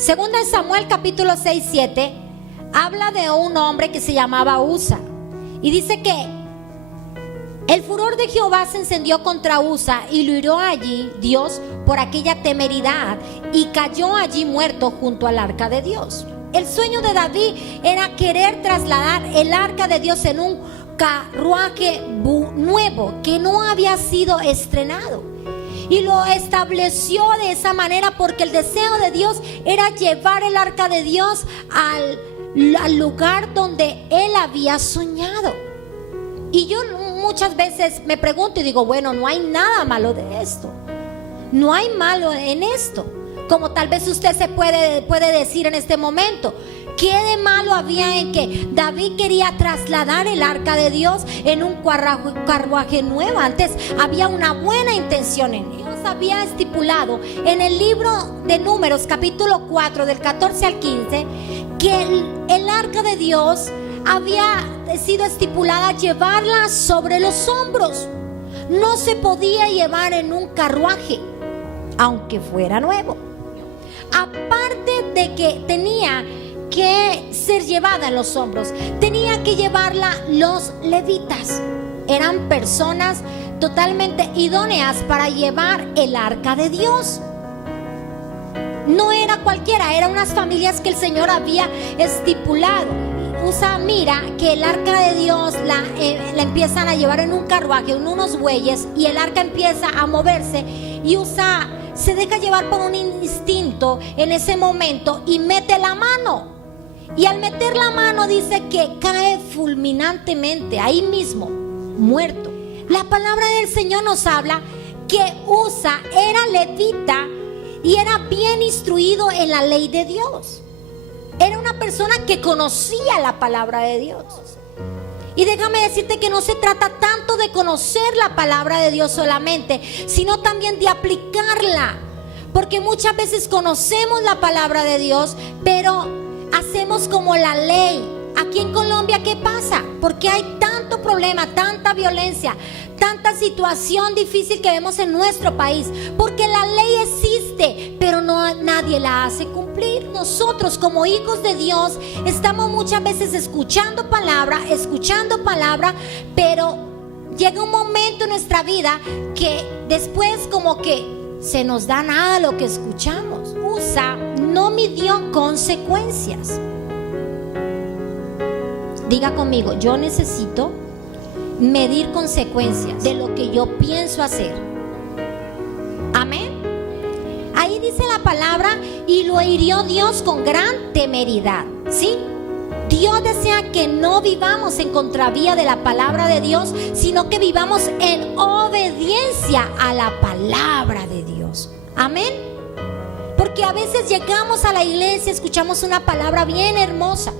Segunda de Samuel capítulo 6-7 habla de un hombre que se llamaba Usa. Y dice que el furor de Jehová se encendió contra Usa y lo hirió allí Dios por aquella temeridad y cayó allí muerto junto al arca de Dios. El sueño de David era querer trasladar el arca de Dios en un carruaje nuevo que no había sido estrenado. Y lo estableció de esa manera porque el deseo de Dios era llevar el arca de Dios al lugar donde él había soñado. Y yo muchas veces me pregunto y digo, bueno, no hay nada malo de esto. No hay malo en esto. Como tal vez usted se puede decir en este momento, ¿qué de malo había en que David quería trasladar el arca de Dios en un carruaje nuevo? Antes había una buena intención en Dios. Había estipulado en el libro de Números capítulo 4 del 14 al 15 que el arca de Dios había sido estipulada llevarla sobre los hombros. No se podía llevar en un carruaje, aunque fuera nuevo. Aparte de que tenía que ser llevada en los hombros, tenía que llevarla los levitas. Eran personas totalmente idóneas para llevar el arca de Dios. No era cualquiera, eran unas familias que el Señor había estipulado. Usa mira que el arca de Dios la empiezan a llevar en un carruaje, en unos bueyes, y el arca empieza a moverse y Usa se deja llevar por un instinto en ese momento y mete la mano. Y al meter la mano dice que cae fulminantemente ahí mismo, muerto. La palabra del Señor nos habla que Usa era levita y era bien instruido en la ley de Dios. Era una persona que conocía la palabra de Dios. Y déjame decirte que no se trata tanto de conocer la palabra de Dios solamente, sino también de aplicarla. Porque muchas veces conocemos la palabra de Dios, pero hacemos como la ley. Aquí en Colombia, ¿qué pasa? Porque hay tanto problema, tanta violencia, tanta situación difícil que vemos en nuestro país. Porque la ley existe, pero nadie la hace cumplir. Nosotros como hijos de Dios estamos muchas veces escuchando palabra, pero llega un momento en nuestra vida que después como que se nos da nada lo que escuchamos. Usa no midió consecuencias. Diga conmigo, yo necesito medir consecuencias de lo que yo pienso hacer. Amén. Ahí dice la palabra, y lo hirió Dios con gran temeridad. ¿Sí? Dios desea que no vivamos en contravía de la palabra de Dios, sino que vivamos en obediencia a la palabra de Dios. Amén. Porque a veces llegamos a la iglesia, escuchamos una palabra bien hermosa,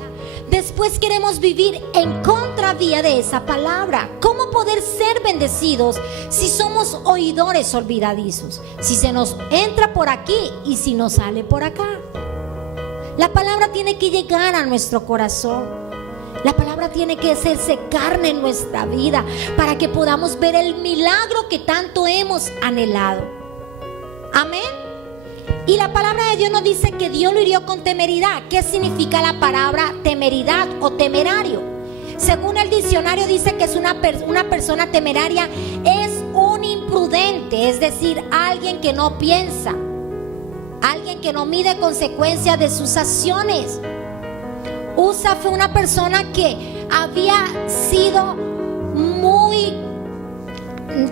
después queremos vivir en contravía de esa palabra. ¿Cómo poder ser bendecidos si somos oidores olvidadizos? Si se nos entra por aquí y si nos sale por acá. La palabra tiene que llegar a nuestro corazón. La palabra tiene que hacerse carne en nuestra vida para que podamos ver el milagro que tanto hemos anhelado. Amén. Y la palabra de Dios nos dice que Dios lo hirió con temeridad. ¿Qué significa la palabra temeridad o temerario? Según el diccionario dice que es una persona temeraria, es un imprudente, es decir, alguien que no piensa, alguien que no mide consecuencias de sus acciones. Usa fue una persona que había sido muy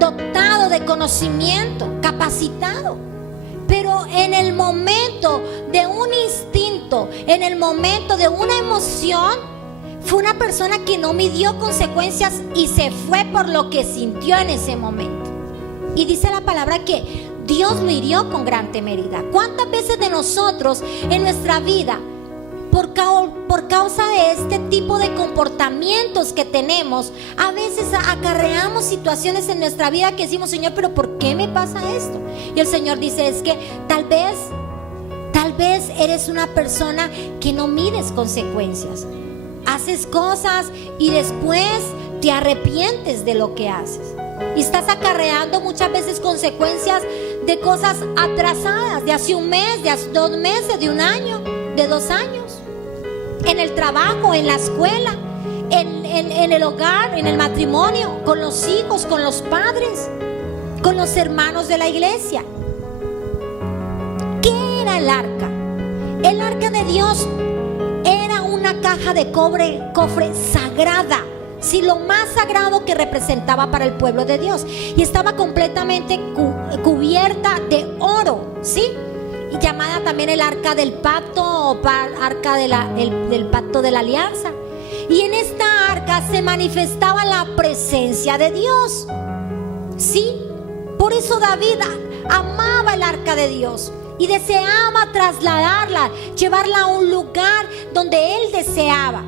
dotado de conocimiento, capacitado. Pero en el momento de un instinto, en el momento de una emoción, fue una persona que no midió consecuencias y se fue por lo que sintió en ese momento. Y dice la palabra que Dios lo hirió con gran temeridad. ¿Cuántas veces de nosotros en nuestra vida, por causa de este tipo de comportamientos que tenemos, a veces acarreamos situaciones en nuestra vida que decimos, Señor, pero ¿por qué me pasa esto? Y el Señor dice, es que tal vez eres una persona que no mides consecuencias. Haces cosas y después te arrepientes de lo que haces. Y estás acarreando muchas veces consecuencias de cosas atrasadas, de hace un mes, de hace 2 meses, de un año, de 2 años. En el trabajo, en la escuela, en el hogar, en el matrimonio, con los hijos, con los padres, con los hermanos de la iglesia. ¿Qué era el arca? El arca de Dios era una caja de cofre sagrada, sí, lo más sagrado que representaba para el pueblo de Dios, y estaba completamente cubierta de oro, sí, y llamada también el arca del pacto o arca del pacto de la alianza. Y en esta arca se manifestaba la presencia de Dios, sí. Por eso David amaba el arca de Dios y deseaba trasladarla, llevarla a un lugar donde él deseaba,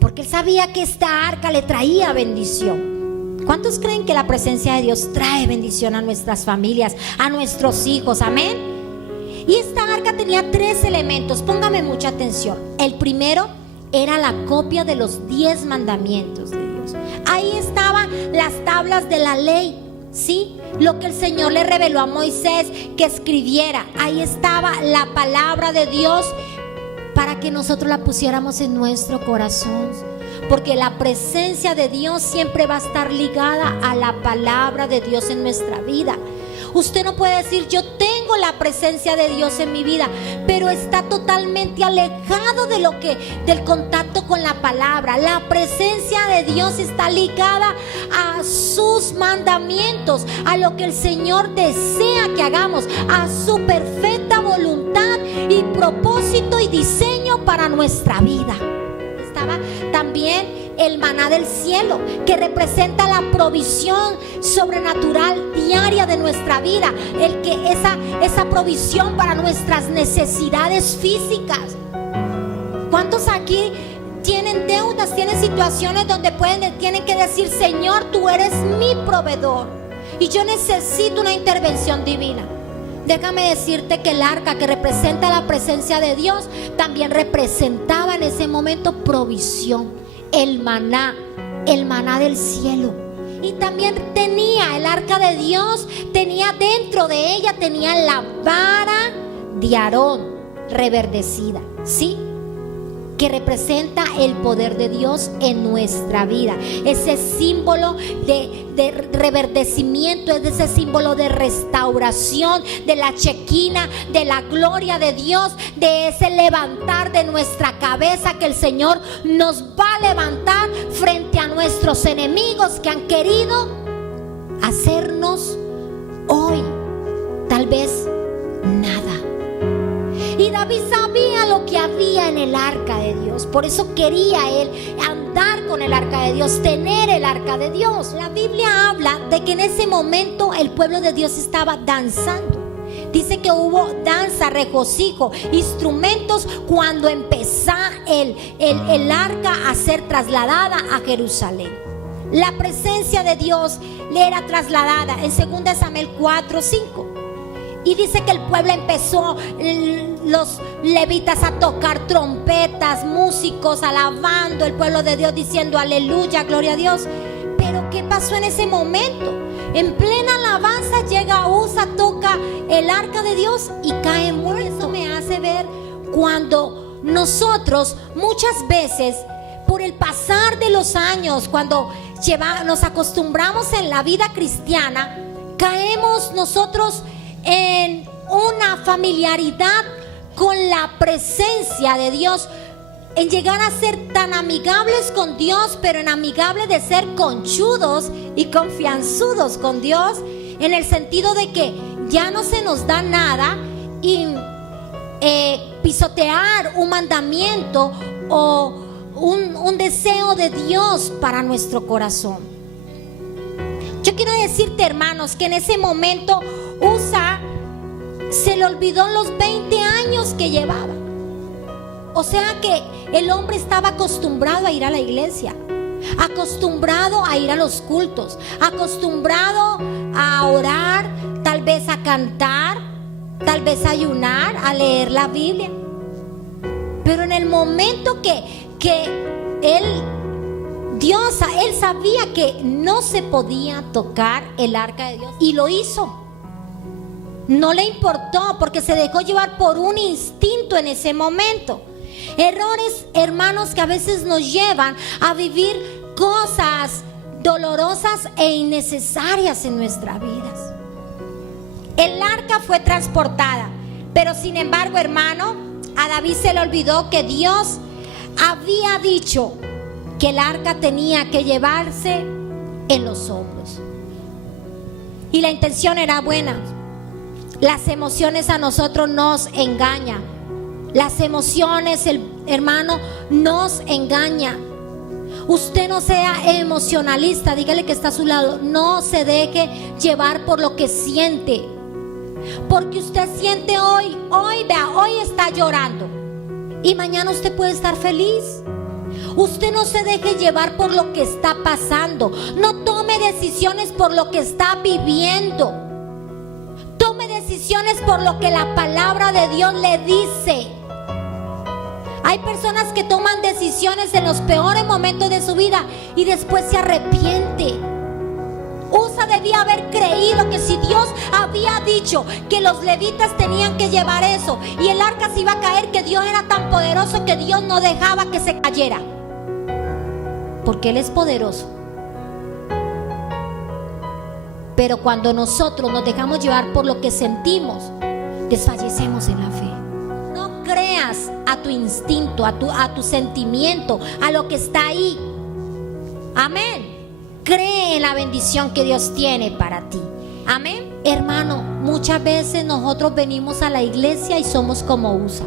porque él sabía que esta arca le traía bendición. ¿Cuántos creen que la presencia de Dios trae bendición a nuestras familias, a nuestros hijos? Amén. Y esta arca tenía 3 elementos, póngame mucha atención. El primero era la copia de los 10 mandamientos de Dios. Ahí estaban las tablas de la ley, ¿sí? Lo que el Señor le reveló a Moisés que escribiera. Ahí estaba la palabra de Dios para que nosotros la pusiéramos en nuestro corazón, porque la presencia de Dios siempre va a estar ligada a la palabra de Dios en nuestra vida. Usted no puede decir: yo tengo la presencia de Dios en mi vida, pero está totalmente alejado del contacto con la palabra. La presencia de Dios está ligada a sus mandamientos, a lo que el Señor desea que hagamos, a su perfecta voluntad y propósito y diseño para nuestra vida. Estaba también el maná del cielo, que representa la provisión sobrenatural diaria de nuestra vida, esa provisión para nuestras necesidades físicas. ¿Cuántos aquí tienen deudas, tienen situaciones donde tienen que decir: Señor, tú eres mi proveedor y yo necesito una intervención divina? Déjame decirte que el arca, que representa la presencia de Dios, también representaba en ese momento provisión. El maná del cielo. Y también tenía el arca de Dios, tenía dentro de ella, tenía la vara de Aarón reverdecida, ¿sí? Que representa el poder de Dios en nuestra vida. Ese símbolo de reverdecimiento, es ese símbolo de restauración, de la chequina, de la gloria de Dios, de ese levantar de nuestra cabeza que el Señor nos va a levantar frente a nuestros enemigos que han querido hacernos hoy tal vez nada. Y David sabía lo que había en el arca de Dios, por eso quería él andar con el arca de Dios, tener el arca de Dios. La Biblia habla de que en ese momento el pueblo de Dios estaba danzando. Dice que hubo danza, regocijo, instrumentos cuando empezó el arca a ser trasladada a Jerusalén. La presencia de Dios le era trasladada en 2 Samuel 4:5. Y dice que el pueblo empezó, los levitas, a tocar trompetas, músicos alabando el pueblo de Dios, diciendo aleluya, gloria a Dios. Pero ¿qué pasó en ese momento? En plena alabanza llega Usa, toca el arca de Dios y cae muerto. Eso me hace ver cuando nosotros muchas veces, por el pasar de los años, cuando nos acostumbramos en la vida cristiana, caemos nosotros en una familiaridad con la presencia de Dios, en llegar a ser tan amigables con Dios, pero en amigable de ser conchudos y confianzudos con Dios, en el sentido de que ya no se nos da nada y pisotear un mandamiento o un deseo de Dios para nuestro corazón. Yo quiero decirte, hermanos, que en ese momento Usa se le olvidó los 20 años que llevaba. O sea que el hombre estaba acostumbrado a ir a la iglesia, acostumbrado a ir a los cultos, acostumbrado a orar, tal vez a cantar, tal vez a ayunar, a leer la Biblia. Pero en el momento que él sabía que no se podía tocar el arca de Dios, y lo hizo. No le importó porque se dejó llevar por un instinto en ese momento. Errores, hermanos, que a veces nos llevan a vivir cosas dolorosas e innecesarias en nuestras vidas. El arca fue transportada, pero sin embargo, hermano, a David se le olvidó que Dios había dicho que el arca tenía que llevarse en los hombros. Y la intención era buena. Las emociones a nosotros nos engañan. Las emociones, hermano, nos engañan. Usted no sea emocionalista. Dígale que está a su lado. No se deje llevar por lo que siente. Porque usted siente hoy está llorando. Y mañana usted puede estar feliz. Usted no se deje llevar por lo que está pasando. No tome decisiones por lo que está viviendo. Tome decisiones por lo que la palabra de Dios le dice. Hay personas que toman decisiones en los peores momentos de su vida y después se arrepiente. Usa debía haber creído que si Dios había dicho que los levitas tenían que llevar eso y el arca se iba a caer, que Dios era tan poderoso que Dios no dejaba que se cayera, porque Él es poderoso. Pero cuando nosotros nos dejamos llevar por lo que sentimos, desfallecemos en la fe. No creas a tu instinto, a tu sentimiento, a lo que está ahí. Amén. Cree en la bendición que Dios tiene para ti. Amén. Hermano, muchas veces nosotros venimos a la iglesia y somos como Usa.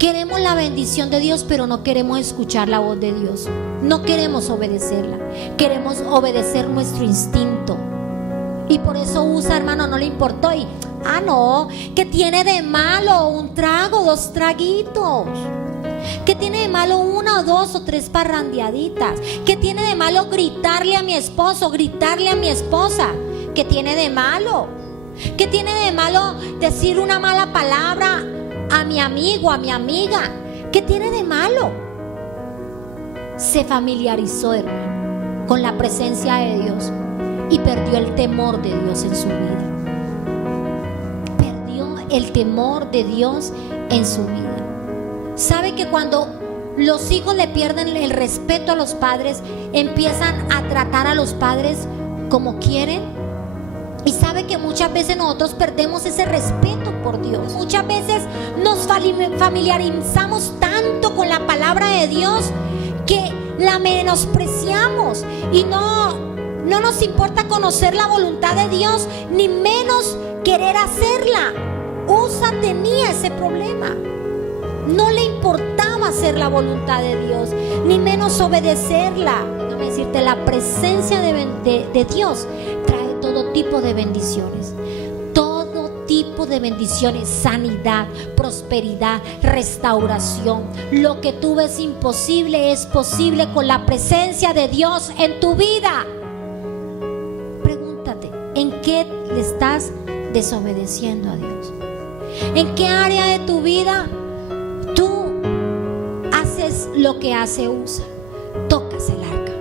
Queremos la bendición de Dios, pero no queremos escuchar la voz de Dios. No queremos obedecerla. Queremos obedecer nuestro instinto. Y por eso Usa, hermano, no le importó. Y, no, ¿qué tiene de malo un trago, 2 traguitos? ¿Qué tiene de malo 1 o 2 o 3 parrandeaditas? ¿Qué tiene de malo gritarle a mi esposo, gritarle a mi esposa? ¿Qué tiene de malo? ¿Qué tiene de malo decir una mala palabra a mi amigo, a mi amiga? ¿Qué tiene de malo? Se familiarizó, hermano, con la presencia de Dios y perdió el temor de Dios en su vida. Perdió el temor de Dios en su vida. ¿Sabe que cuando los hijos le pierden el respeto a los padres, empiezan a tratar a los padres como quieren? Y sabe que muchas veces nosotros perdemos ese respeto por Dios. Muchas veces nos familiarizamos tanto con la palabra de Dios que la menospreciamos y no nos importa conocer la voluntad de Dios, ni menos querer hacerla. Usa tenía ese problema. No le importaba hacer la voluntad de Dios, ni menos obedecerla. Déjame decirte, la presencia de Dios trae todo tipo de bendiciones. Todo tipo de bendiciones: sanidad, prosperidad, restauración. Lo que tú ves imposible es posible con la presencia de Dios en tu vida. Pregúntate, ¿en qué le estás desobedeciendo a Dios? ¿En qué área de tu vida tú haces lo que hace Usa? Tocas el arca.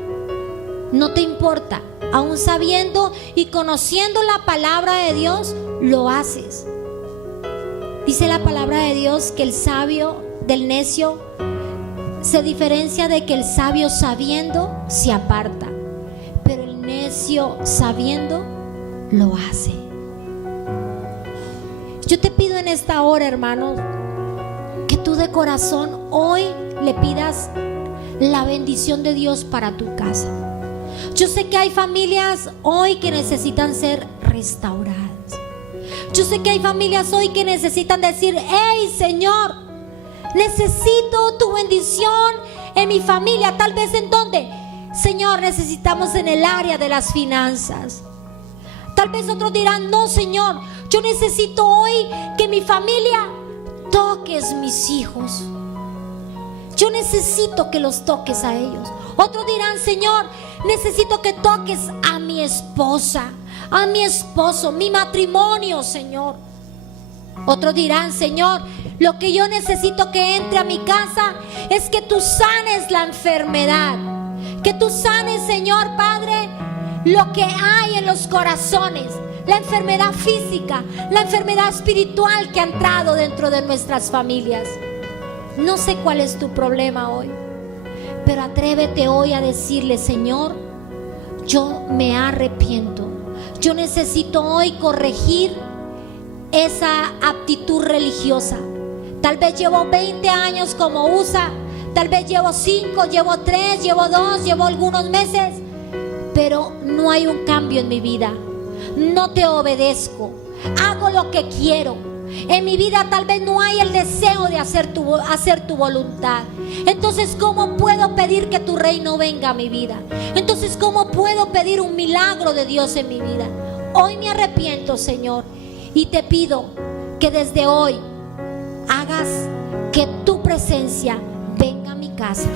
No te importa, aún sabiendo y conociendo la palabra de Dios, lo haces. Dice la palabra de Dios que el sabio del necio se diferencia de que el sabio sabiendo se aparta, pero el necio sabiendo lo hace. Yo te pido en esta hora, hermanos, que tú de corazón hoy le pidas la bendición de Dios para tu casa. Yo sé que hay familias hoy que necesitan ser restauradas. Yo sé que hay familias hoy que necesitan decir: hey, Señor, necesito tu bendición en mi familia. Tal vez en donde, Señor, necesitamos en el área de las finanzas. Tal vez otros dirán: no, Señor, yo necesito hoy que mi familia toques mis hijos. Yo necesito que los toques a ellos. Otros dirán: Señor, necesito que toques a mi esposa, a mi esposo, mi matrimonio, Señor. Otros dirán: Señor, lo que yo necesito que entre a mi casa es que tú sanes la enfermedad, que tú sanes, Señor Padre, lo que hay en los corazones, la enfermedad física, la enfermedad espiritual que ha entrado dentro de nuestras familias. No sé cuál es tu problema hoy, pero atrévete hoy a decirle: Señor, yo me arrepiento. Yo necesito hoy corregir esa aptitud religiosa. Tal vez llevo 20 años como Usa, tal vez llevo 5, llevo 3, llevo 2, llevo algunos meses, pero no hay un cambio en mi vida. No te obedezco, hago lo que quiero. En mi vida tal vez no hay el deseo de hacer tu voluntad. Entonces, ¿cómo puedo pedir que tu reino venga a mi vida? Entonces, ¿cómo puedo pedir un milagro de Dios en mi vida? Hoy me arrepiento, Señor, y te pido que desde hoy hagas que tu presencia venga a mi casa.